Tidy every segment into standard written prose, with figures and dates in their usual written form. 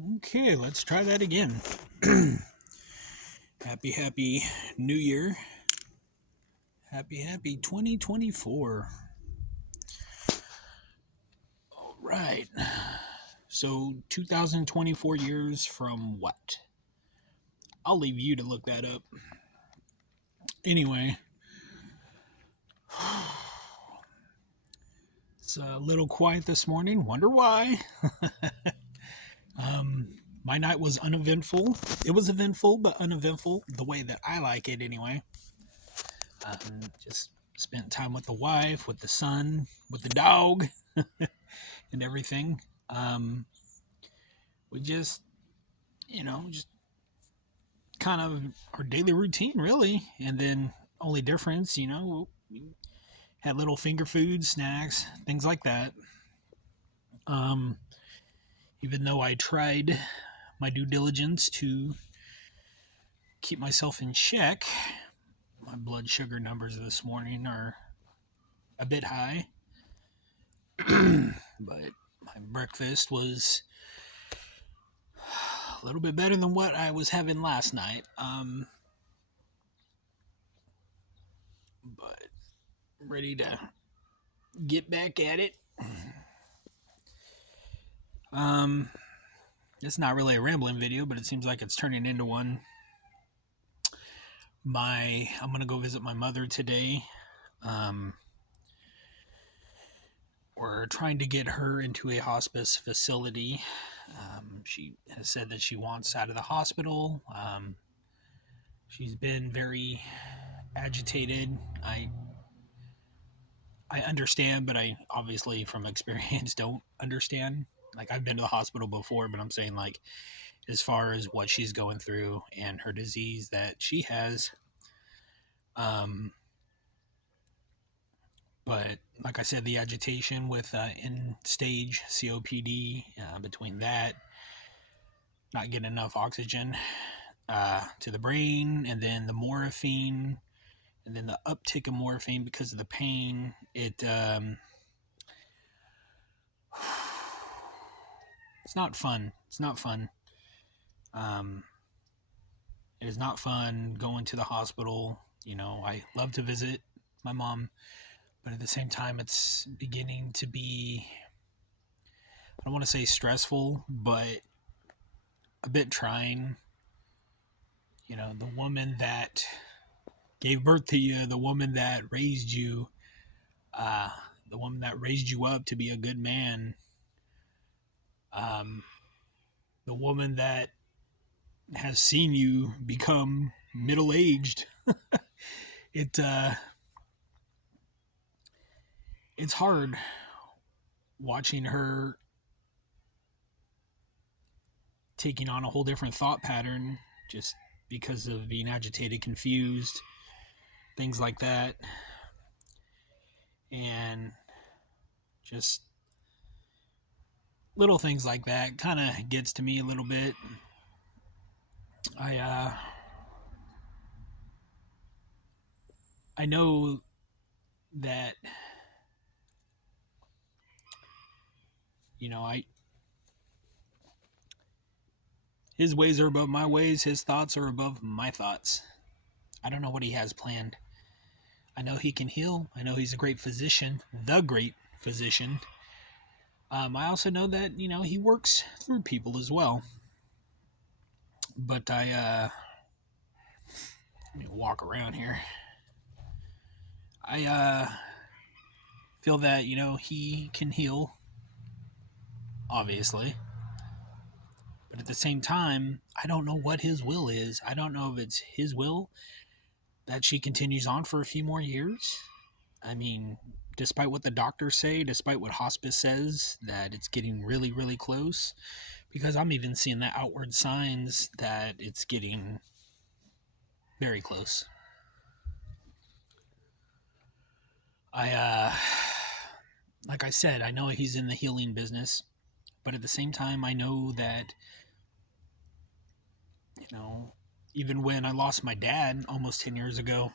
Okay, let's try that again. Happy New Year. Happy 2024. All right. So, 2024 years from what? I'll leave you to look that up. Anyway, it's a little quiet this morning. Wonder why. My night was uneventful. It was eventful, but uneventful the way that I like it anyway. Just spent time with the wife, with the son, with the dog, and everything. Um, we just kind of our daily routine, really. And then only difference, we had little finger foods, snacks, things like that. Um, Even though I tried my due diligence to keep myself in check, my blood sugar numbers this morning are a bit high. But my breakfast was a little bit better than what I was having last night. But ready to get back at it. Um, it's not really a rambling video, but it seems like it's turning into one. I'm gonna go visit my mother today. Um, we're trying to get her into a hospice facility. She has said that she wants out of the hospital. She's been very agitated. I understand, but I obviously from experience don't understand. Like I've been to the hospital before, but I'm saying like as far as what she's going through and her disease that she has. Um, but like I said, the agitation with end stage COPD, between that, not getting enough oxygen to the brain, and then the morphine, and then the uptick of morphine because of the pain, it's not fun. It's not fun. Um, it is not fun going to the hospital. I love to visit my mom, but at the same time, it's beginning to be, I don't want to say stressful, but a bit trying. The woman that gave birth to you, the woman that raised you, uh, the woman that raised you up to be a good man, um, the woman that has seen you become middle aged. it it's hard watching her taking on a whole different thought pattern just because of being agitated, confused, things like that, and just little things like that kind of gets to me a little bit. I I know that I his ways are above my ways, his thoughts are above my thoughts. I don't know what he has planned. I know he can heal. I know he's a great physician, the great physician. I also know that he works through people as well. But let me walk around here. I feel that he can heal, obviously, but at the same time, I don't know what his will is. I don't know if it's his will that she continues on for a few more years. I mean, despite what the doctors say, despite what hospice says, that it's getting really, really close, because I'm even seeing the outward signs that it's getting very close. I, like I said, I know he's in the healing business, but at the same time, I know that, even when I lost my dad almost 10 years ago,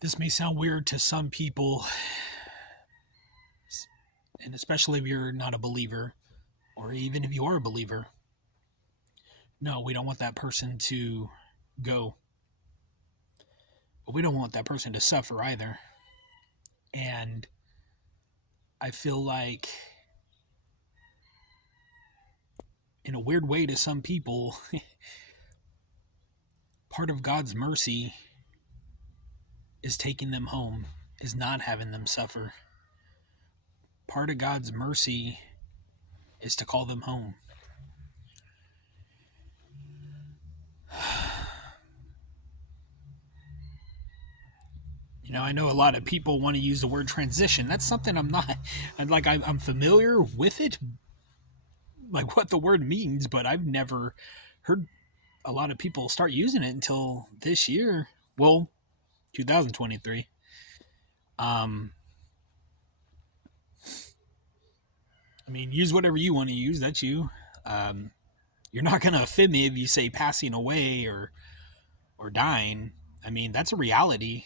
this may sound weird to some people, and especially if you're not a believer, or even if you are a believer, no, we don't want that person to go, but we don't want that person to suffer either. And I feel like, in a weird way, to some people, part of God's mercy is taking them home, is not having them suffer. Part of God's mercy is to call them home. I know a lot of people want to use the word transition. That's something I'm not, I'm familiar with it, like what the word means, but I've never heard a lot of people start using it until this year. Well, 2023. Use whatever you want to use. That's you. You're not going to offend me if you say passing away or dying. That's a reality.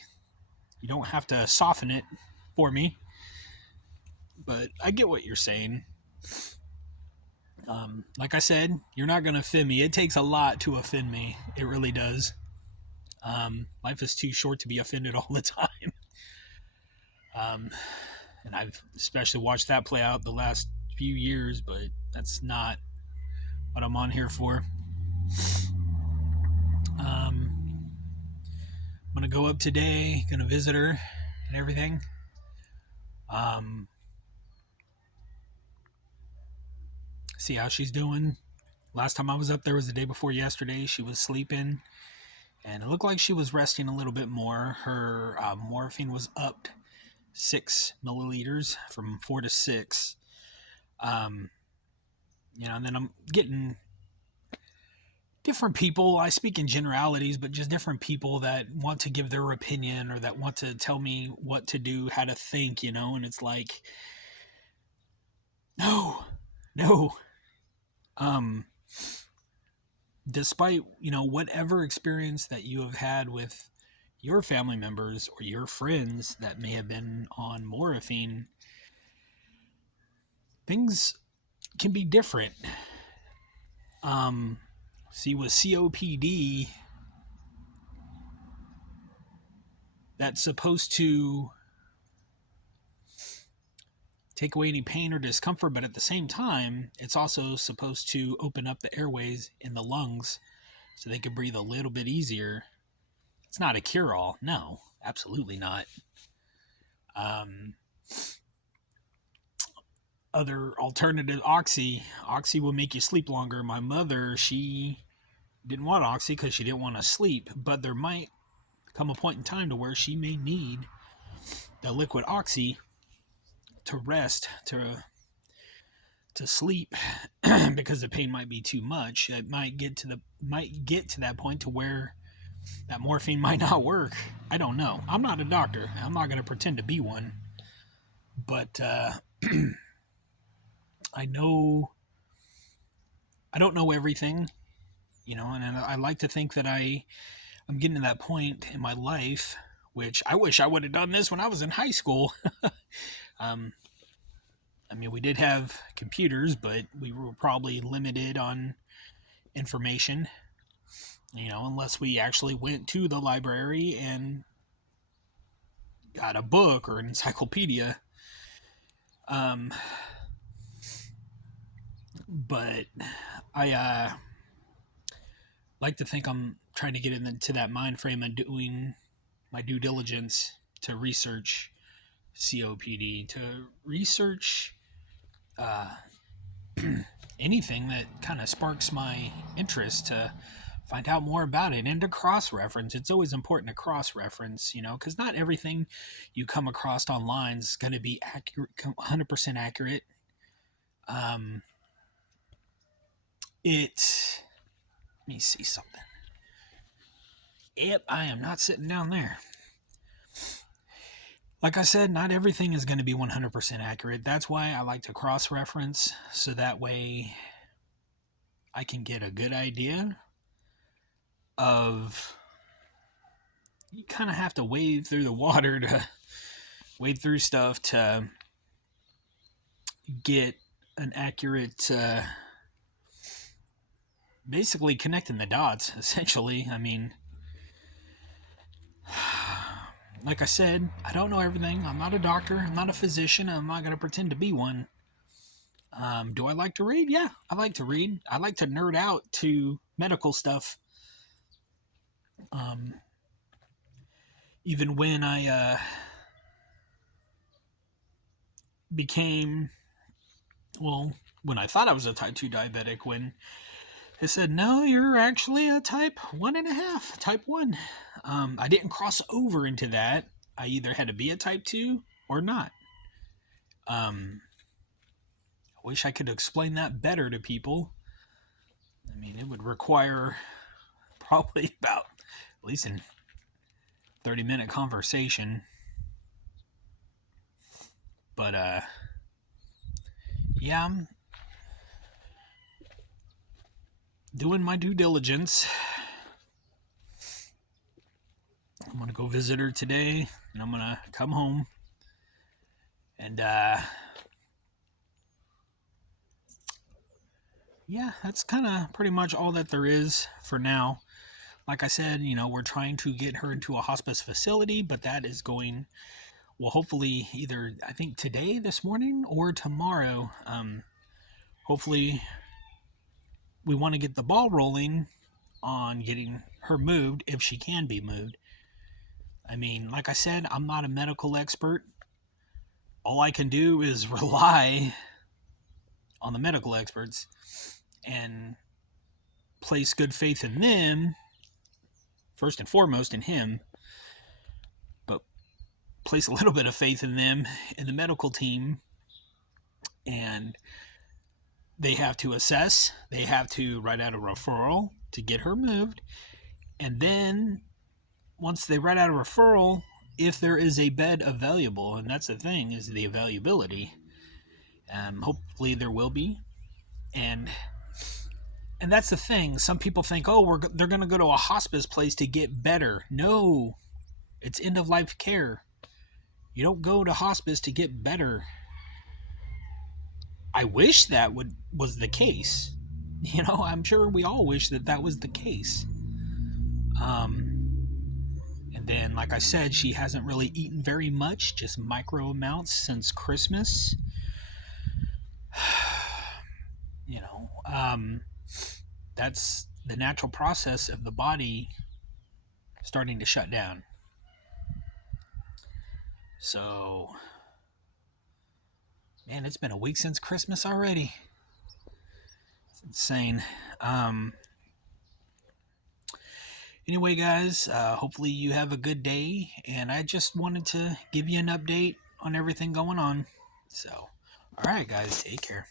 You don't have to soften it for me. But I get what you're saying. Like I said, you're not going to offend me. It takes a lot to offend me. It really does. Life is too short to be offended all the time. And I've especially watched that play out the last few years, but that's not what I'm on here for. I'm going to go up today, going to visit her and everything. See how she's doing. Last time I was up there was the day before yesterday. She was sleeping, and it looked like she was resting a little bit more. Her morphine was upped 6 milliliters from 4 to 6. And then I'm getting different people. I speak in generalities, but just different people that want to give their opinion or that want to tell me what to do, how to think, and it's like, no. Despite, whatever experience that you have had with your family members or your friends that may have been on morphine, things can be different. See, with COPD, that's supposed to take away any pain or discomfort, but at the same time, it's also supposed to open up the airways in the lungs so they can breathe a little bit easier. It's not a cure-all. No, absolutely not. Other alternative, Oxy will make you sleep longer. My mother, she didn't want Oxy because she didn't want to sleep, but there might come a point in time to where she may need the liquid Oxy to rest, to sleep, because the pain might be too much. It might get to that point to where that morphine might not work. I don't know. I'm not a doctor. I'm not going to pretend to be one. But I don't know everything, and I like to think that I'm getting to that point in my life, which I wish I would have done this when I was in high school. We did have computers, but we were probably limited on information, unless we actually went to the library and got a book or an encyclopedia. But I like to think I'm trying to get into that mind frame and doing my due diligence to research COPD, to research anything that kind of sparks my interest, to find out more about it and to cross-reference. It's always important to cross-reference, because not everything you come across online is going to be accurate, 100% accurate. Let me see something. Yep, I am not sitting down there. Like I said, not everything is going to be 100% accurate. That's why I like to cross-reference, so that way I can get a good idea of... You kind of have to wade through the water to wade through stuff to get an accurate, basically connecting the dots, essentially. I mean, like I said, I don't know everything. I'm not a doctor. I'm not a physician. I'm not going to pretend to be one. Do I like to read? Yeah, I like to read. I like to nerd out to medical stuff. Even when I became, well, when I thought I was a type 2 diabetic, when they said, no, you're actually a type 1.5, type 1. I didn't cross over into that. I either had to be a type 2 or not. I wish I could explain that better to people. I mean, it would require probably about at least a 30-minute conversation. But, yeah, I'm doing my due diligence. I'm going to go visit her today, and I'm going to come home. And, yeah, that's kind of pretty much all that there is for now. Like I said, we're trying to get her into a hospice facility, but that is going, well, hopefully either, I think today, this morning, or tomorrow. Hopefully we want to get the ball rolling on getting her moved if she can be moved. I mean, like I said, I'm not a medical expert. All I can do is rely on the medical experts and place good faith in them, first and foremost in him, but place a little bit of faith in them, in the medical team, and they have to assess, they have to write out a referral to get her moved, and then once they write out a referral, if there is a bed available, and that's the thing, is the availability, hopefully there will be, and that's the thing. Some people think, oh, they're going to go to a hospice place to get better. No, it's end-of-life care. You don't go to hospice to get better. I wish that was the case. I'm sure we all wish that was the case. And then, like I said, she hasn't really eaten very much, just micro amounts since Christmas. That's the natural process of the body starting to shut down. So, man, it's been a week since Christmas already. It's insane. Anyway, guys, hopefully you have a good day, and I just wanted to give you an update on everything going on. So, all right, guys, take care.